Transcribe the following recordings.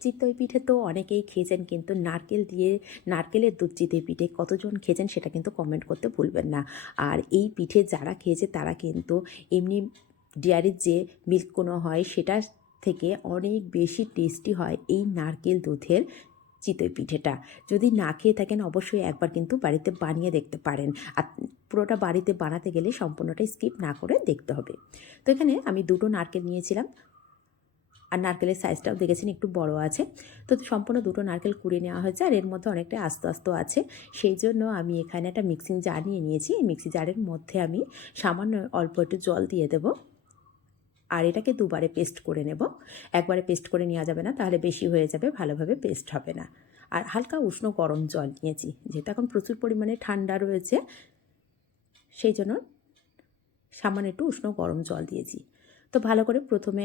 চিতই পিঠে তো অনেকেই খেয়েছেন, কিন্তু নারকেল দিয়ে, নারকেলের দুধ চিতই পিঠে কতজন খেয়েছেন সেটা কিন্তু কমেন্ট করতে ভুলবেন না। আর এই পিঠে যারা খেয়েছে তারা কিন্তু এমনি ডেয়ারির যে মিল্ক কোনো হয় সেটার থেকে অনেক বেশি টেস্টি হয় এই নারকেল দুধের চিতই পিঠেটা। যদি না খেয়ে থাকেন অবশ্যই একবার কিন্তু বাড়িতে বানিয়ে দেখতে পারেন। আর পুরোটা বাড়িতে বানাতে গেলে সম্পূর্ণটা স্কিপ না করে দেখতে হবে। তো এখানে আমি দুটো নারকেল নিয়েছিলাম। আর নারকেলের সাইজটাও দেখেছেন একটু বড় আছে। তো সম্পূর্ণ দুটো নারকেল কুড়িয়ে নেওয়া হয়েছে আর এর মধ্যে অনেকটা আস্ত আস্ত আছে। সেই জন্য আমি এখানে একটা মিক্সিং জার নিয়ে নিয়েছি। এই মিক্সি জারের মধ্যে আমি সামান্য অল্প একটু জল দিয়ে দেবো। আর এটাকে দুবারে পেস্ট করে নেব। একবারে পেস্ট করে নেওয়া যাবে না, তাহলে বেশি হয়ে যাবে, ভালোভাবে পেস্ট হবে না। আর হালকা উষ্ণ গরম জল নিয়েছি, যেহেতু এখন প্রচুর পরিমাণে ঠান্ডা রয়েছে, সেই জন্য সামান্য একটু উষ্ণ গরম জল দিয়েছি। তো ভালো করে প্রথমে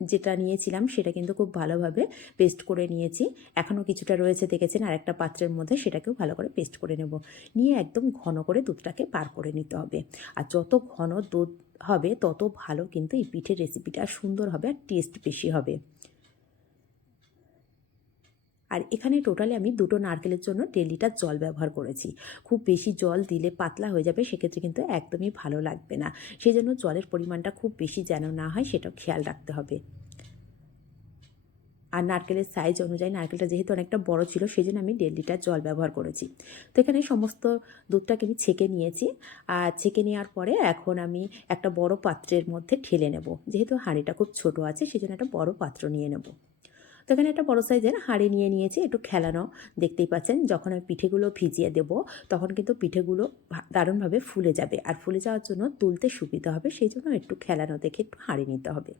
যেটা নিয়েছিলাম সেটা কিন্তু খুব ভালোভাবে পেস্ট করে নিয়েছি। এখনও কিছুটা রয়েছে দেখেছেন আর একটা পাত্রের মধ্যে সেটাকেও ভালো করে পেস্ট করে নেব। নিয়ে একদম ঘন করে দুধটাকে পার করে নিতে হবে। আর যত ঘন দুধ হবে, তত ভালো কিন্তু এই পিঠের রেসিপিটা সুন্দর হবে আর টেস্ট বেশি হবে। আর এখানে টোটালি আমি দুটো নারকেলের জন্য দেড় লিটার জল ব্যবহার করেছি। খুব বেশি জল দিলে পাতলা হয়ে যাবে, সেক্ষেত্রে কিন্তু একদমই ভালো লাগবে না। সেই জন্য জলের পরিমাণটা খুব বেশি যেন না হয় সেটাও খেয়াল রাখতে হবে। আর নারকেলের সাইজ অনুযায়ী নারকেলটা যেহেতু অনেকটা বড় ছিল সেই জন্য আমি দেড় লিটার জল ব্যবহার করেছি। তো এখানে সমস্ত দুধটাকে আমি ছেঁকে নিয়েছি। আর ছেঁকে নেওয়ার পরে এখন আমি একটা বড় পাত্রের মধ্যে ঠেলে নেব। যেহেতু হাঁড়িটা খুব ছোট আছে সেই জন্য একটা বড় পাত্র নিয়ে নেব। তো এখানে একটা বড় সাইজের হাঁড়ি নিয়ে নিয়েছি, একটু খেলানো। দেখতেই পাচ্ছেন, যখন আমি পিঠেগুলো ভিজিয়ে দেব, তখন কিন্তু পিঠেগুলো দারুণভাবে ফুলে যাবে। আর ফুলে যাওয়ার জন্য তুলতে সুবিধা হবে, সেই জন্য একটু খেলানো দেখে একটু হাঁড়ি নিতে হবে।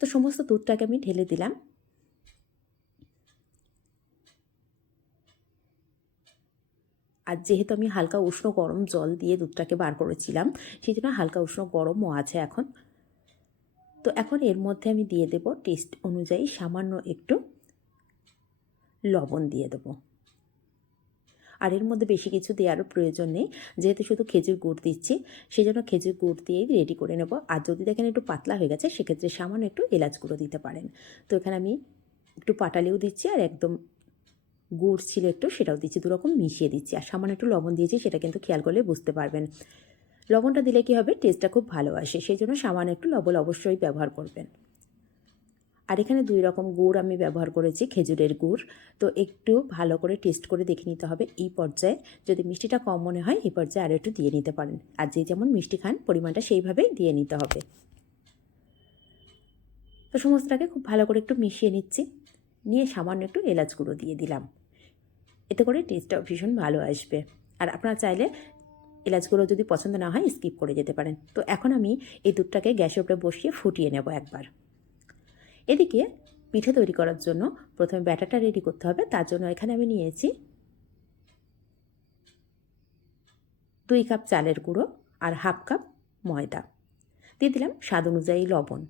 তো সমস্ত দুধটাকে আমি ঢেলে দিলাম। আর যেহেতু আমি হালকা উষ্ণ গরম জল দিয়ে দুধটাকে বার করেছিলাম, সেই জন্য হালকা উষ্ণ গরমও আছে এখন। তো এখন এর মধ্যে আমি দিয়ে দেব টেস্ট অনুযায়ী সামান্য একটু লবণ দিয়ে দেবো। আর এর মধ্যে বেশি কিছু দেওয়ারও প্রয়োজন নেই, যেহেতু শুধু খেজুর গুড় দিচ্ছি সেই জন্য খেজুর গুড় দিয়েই রেডি করে নেব। আর যদি দেখেন একটু পাতলা হয়ে গেছে, সেক্ষেত্রে সামান্য একটু এলাচ গুঁড়ো দিতে পারেন। তো এখানে আমি একটু পাটালিও দিচ্ছি আর একদম গুড় ছিল একটু সেটাও দিচ্ছি, দুরকম মিশিয়ে দিচ্ছি। আর সামান্য একটু লবণ দিয়েছি, সেটা কিন্তু খেয়াল করলে বুঝতে পারবেন। লবণটা দিলে কী হবে? টেস্টটা খুব ভালো আসে। সেই জন্য সামান্য একটু লবণ অবশ্যই ব্যবহার করবেন। আর এখানে দুই রকম গুড় আমি ব্যবহার করেছি, খেজুরের গুড়। তো একটু ভালো করে টেস্ট করে দেখে নিতে হবে এই পর্যায়ে। যদি মিষ্টিটা কম মনে হয়, এই পর্যায়ে আরও একটু দিয়ে নিতে পারেন। আর যে যেমন মিষ্টি খান, পরিমাণটা সেইভাবেই দিয়ে নিতে হবে। তো সমস্তটাকে খুব ভালো করে একটু মিশিয়ে নিচ্ছি। নিয়ে সামান্য একটু এলাচ গুঁড়ো দিয়ে দিলাম। এতে করে টেস্টটা ভীষণ ভালো আসবে। আর আপনারা চাইলে এলাচগুলো যদি পছন্দ না হয় স্কিপ করে যেতে পারেন। তো এখন আমি এই দুধটাকে গ্যাসের উপরে বসিয়ে ফুটিয়ে নেব একবার। এদিকে পিঠে তৈরি করার জন্য প্রথমে ব্যাটারটা রেডি করতে হবে। তার জন্য এখানে আমি নিয়েছি দুই কাপ চালের গুঁড়ো আর হাফ কাপ ময়দা। দিয়ে দিলাম স্বাদ অনুযায়ী লবণ।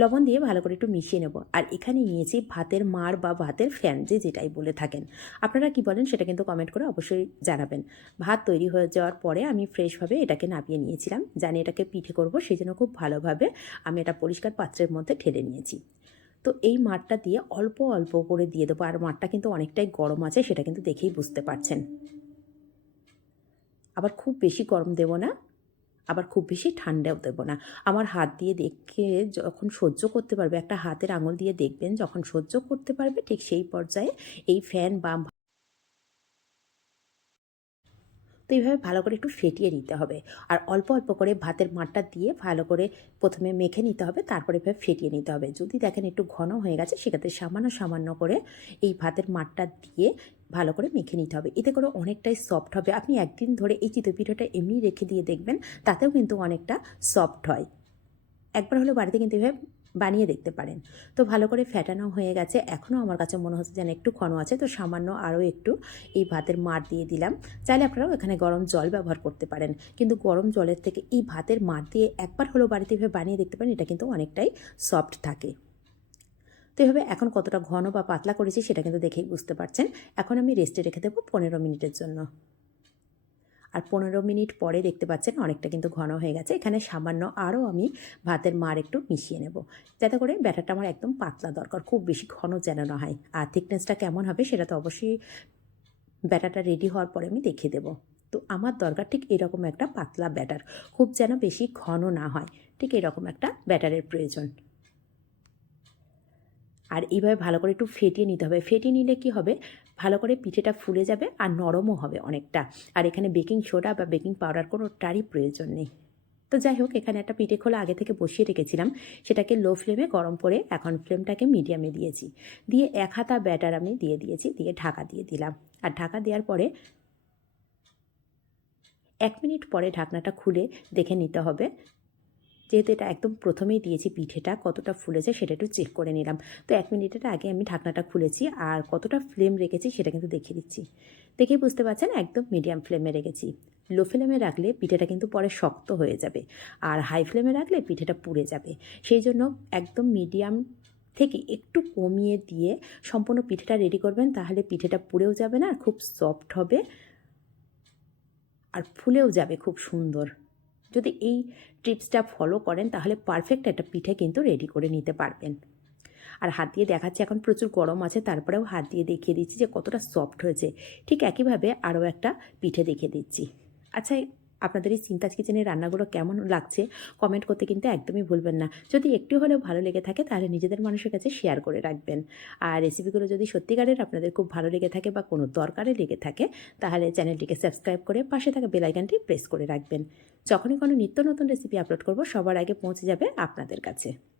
লবণ দিয়ে ভালো করে একটু মিশিয়ে নেব। আর এখানে নিয়েছি ভাতের মার বা ভাতের ফ্যান, যে যেটাই বলে থাকেন। আপনারা কি বলেন সেটা কিন্তু কমেন্ট করে অবশ্যই জানাবেন। ভাত তৈরি হয়ে যাওয়ার পরে আমি ফ্রেশভাবে এটাকে নাপিয়ে নিয়েছিলাম। জানি এটাকে পিঠে করব সেই জন্য খুব ভালোভাবে আমি এটা পরিষ্কার পাত্রের মধ্যে ঢেলে নিয়েছি। তো এই মাঠটা দিয়ে অল্প অল্প করে দিয়ে দেবো। আর মাঠটা কিন্তু অনেকটাই গরম আছে, সেটা কিন্তু দেখেই বুঝতে পারছেন। আবার খুব বেশি গরম দেবো না। আবার খুব বেশি ঠান্ডাও দেবো না। আমার হাত দিয়ে দেখে যখন সহ্য করতে পারবে, একটা হাতের আঙুল দিয়ে দেখবেন যখন সহ্য করতে পারবে, ঠিক সেই পর্যায়ে এই ফ্যান বা তো এইভাবে ভালো করে একটু ফেটিয়ে নিতে হবে। আর অল্প অল্প করে ভাতের মাঠটা দিয়ে ভালো করে প্রথমে মেখে নিতে হবে, তারপরে এভাবে ফেটিয়ে নিতে হবে। যদি দেখেন একটু ঘন হয়ে গেছে, সেক্ষেত্রে সামান্য সামান্য করে এই ভাতের মাঠটা দিয়ে ভালো করে মেখে নিতে হবে। এতে করে অনেকটাই সফট হবে। আপনি একদিন ধরে এই চিতই পিঠাটা এমনি রেখে দিয়ে দেখবেন, তাতেও কিন্তু অনেকটা সফট হয়। একবার হলো বাড়িতে কিন্তু এভাবে বানিয়ে দেখতে পারেন। তো ভালো করে ফ্যাটানো হয়ে গেছে। এখনও আমার কাছে মনে হচ্ছে যেন একটু ঘন আছে। তো সামান্য আরও একটু এই ভাতের মার দিয়ে দিলাম। চাইলে আপনারাও এখানে গরম জল ব্যবহার করতে পারেন। কিন্তু গরম জলের থেকে এই ভাতের মার দিয়ে একবার হলো বাড়িতে বানিয়ে দেখতে পারেন, এটা কিন্তু অনেকটাই সফট থাকে। তো এভাবে এখন কতটা ঘন বা পাতলা করেছি সেটা কিন্তু দেখেই বুঝতে পারছেন। এখন আমি রেস্টে রেখে দেবো পনেরো মিনিটের জন্য। আর পনেরো মিনিট পরে দেখতে পাচ্ছেন অনেকটা কিন্তু ঘন হয়ে গেছে। এখানে সামান্য আরও আমি ভাতের মার একটু মিশিয়ে নেব। যাতে করে ব্যাটারটা আমার একদম পাতলা দরকার, খুব বেশি ঘন যেন না হয়। আর থিকনেসটা কেমন হবে সেটা তো অবশ্যই ব্যাটারটা রেডি হওয়ার পরে আমি দেখিয়ে দেবো। তো আমার দরকার ঠিক এরকম একটা পাতলা ব্যাটার, খুব যেন বেশি ঘন না হয়। ঠিক এরকম একটা ব্যাটারের প্রয়োজন। আর এইভাবে ভালো করে একটু ফেটিয়ে নিতে হবে। ফেটিয়ে নিলে কি হবে? ভালো করে পিঠেটা ফুলে যাবে আর নরমও হবে অনেকটা। আর এখানে বেকিং সোডা বা বেকিং পাউডার কোনোটারই প্রয়োজন নেই। তো যাই হোক, এখানে একটা পিঠে খোলা আগে থেকে বসিয়ে রেখেছিলাম। সেটাকে লো ফ্লেমে গরম করে এখন ফ্লেমটাকে মিডিয়ামে দিয়েছি। দিয়ে এক হাতা ব্যাটার আমি দিয়ে দিয়েছি, দিয়ে ঢাকা দিয়ে দিলাম। আর ঢাকা দেওয়ার পরে এক মিনিট পরে ঢাকনাটা খুলে দেখে নিতে হবে। যেহেতু এটা একদম প্রথমেই দিয়েছি পিঠেটা, কতটা ফুলেছে সেটা একটু চেক করে নিলাম। তো এক মিনিটের আগে আমি ঢাকনাটা খুলেছি আর কতটা ফ্লেম রেখেছি সেটা কিন্তু দেখিয়ে দিচ্ছি। দেখেই বুঝতে পারছেন একদম মিডিয়াম ফ্লেমে রেখেছি। লো ফ্লেমে রাখলে পিঠেটা কিন্তু পরে শক্ত হয়ে যাবে আর হাই ফ্লেমে রাখলে পিঠেটা পুড়ে যাবে। সেই জন্য একদম মিডিয়াম থেকে একটু কমিয়ে দিয়ে সম্পূর্ণ পিঠেটা রেডি করবেন তাহলে পিঠেটা পুড়েও যাবে না আর খুব সফট হবে আর ফুলেও যাবে খুব সুন্দর। যদি এই টিপসটা ফলো করেন, তাহলে পারফেক্ট একটা পিঠে কিন্তু রেডি করে নিতে পারবেন। আর হাত দিয়ে দেখাচ্ছি, এখন প্রচুর গরম আছে, তারপরেও হাত দিয়ে দেখিয়ে দিচ্ছি যে কতটা সফট হয়েছে। ঠিক একইভাবে আরও একটা পিঠে দেখিয়ে দিচ্ছি। আচ্ছা আপনাদের এই চিন্তাজ কিচেনের রান্নাগুলো কেমন লাগছে কমেন্ট করতে কিন্তু একদমই ভুলবেন না। যদি একটু হলেও ভালো লেগে থাকে, তাহলে নিজেদের মানুষের কাছে শেয়ার করে রাখবেন। আর রেসিপিগুলো যদি সত্যিকারের আপনাদের খুব ভালো লেগে থাকে বা কোনো দরকারে লেগে থাকে, তাহলে চ্যানেলটিকে সাবস্ক্রাইব করে পাশে থাকা বেলাইকানটি প্রেস করে রাখবেন। যখনই কোনো নিত্য নতুন রেসিপি আপলোড করব, সবার আগে পৌঁছে যাবে আপনাদের কাছে।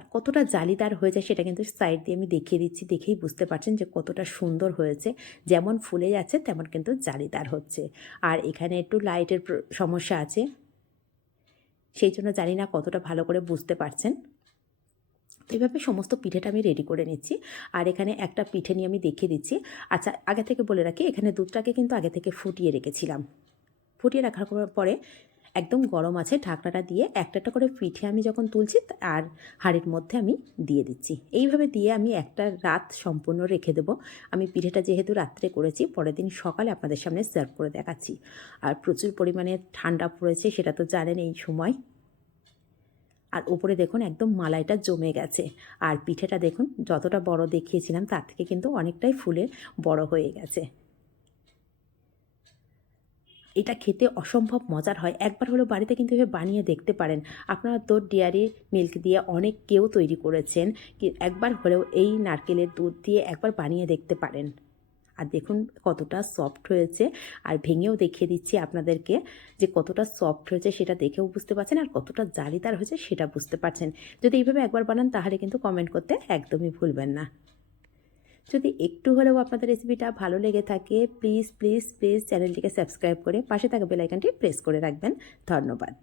আর কতটা জালিদার হয়েছে সেটা কিন্তু সাইড দিয়ে আমি দেখিয়ে দিচ্ছি, দেখেই বুঝতে পারছেন যে কতটা সুন্দর হয়েছে। যেমন ফুলে যাচ্ছে, তেমন কিন্তু জালিদার হচ্ছে। আর এখানে একটু লাইটের সমস্যা আছে। সেই জন্য জানি না কতটা ভালো করে বুঝতে পারছেন। তো এইভাবে সমস্ত পিঠেটা আমি রেডি করে নিচ্ছি। আর এখানে একটা পিঠে নিয়ে আমি দেখিয়ে দিচ্ছি। আচ্ছা আগে থেকে বলে রাখি, এখানে দুধটাকে কিন্তু আগে থেকে ফুটিয়ে রেখেছিলাম। ফুটিয়ে রাখার পরে একদম গরম আছে, ঢাকনাটা দিয়ে একটা একটা করে পিঠে আমি যখন তুলছি আর হাঁড়ির মধ্যে আমি দিয়ে দিচ্ছি। এইভাবে দিয়ে আমি একটা রাত সম্পূর্ণ রেখে দেবো। আমি পিঠেটা যেহেতু রাত্রে করেছি, পরের দিন সকালে আপনাদের সামনে সার্ভ করে দেখাচ্ছি। আর প্রচুর পরিমাণে ঠান্ডা পড়েছে, সেটা তো জানেন এই সময়। আর উপরে দেখুন একদম মালাইটা জমে গেছে। আর পিঠেটা দেখুন, যতটা বড় দেখিয়েছিলাম, তার থেকে কিন্তু অনেকটাই ফুলে বড় হয়ে গেছে। এটা খেতে অসম্ভব মজার হয়। একবার হলো বাড়িতে কিন্তু এভাবে বানিয়ে দেখতে পারেন। আপনারা তো ডেয়ারি মিল্ক দিয়ে অনেক কেউ তৈরি করেছেন। একবার হলেও এই নারকেলের দুধ দিয়ে একবার বানিয়ে দেখতে পারেন। আর দেখুন কতটা সফট হয়েছে। আর ভেঙেও দেখিয়ে দিচ্ছি আপনাদেরকে যে কতটা সফট হয়েছে সেটা দেখেও বুঝতে পারছেন আর কতটা জালিদার হয়েছে সেটা বুঝতে পারছেন। যদি এইভাবে একবার বানান তাহলে কিন্তু কমেন্ট করতে একদমই ভুলবেন না। যদি একটু হলেও আপনাদের রেসিপিটা ভালো লেগে থাকে প্লিজ প্লিজ প্লিজ চ্যানেলটিকে সাবস্ক্রাইব করে পাশে থাকা বেলাইকানটি প্রেস করে রাখবেন। ধন্যবাদ।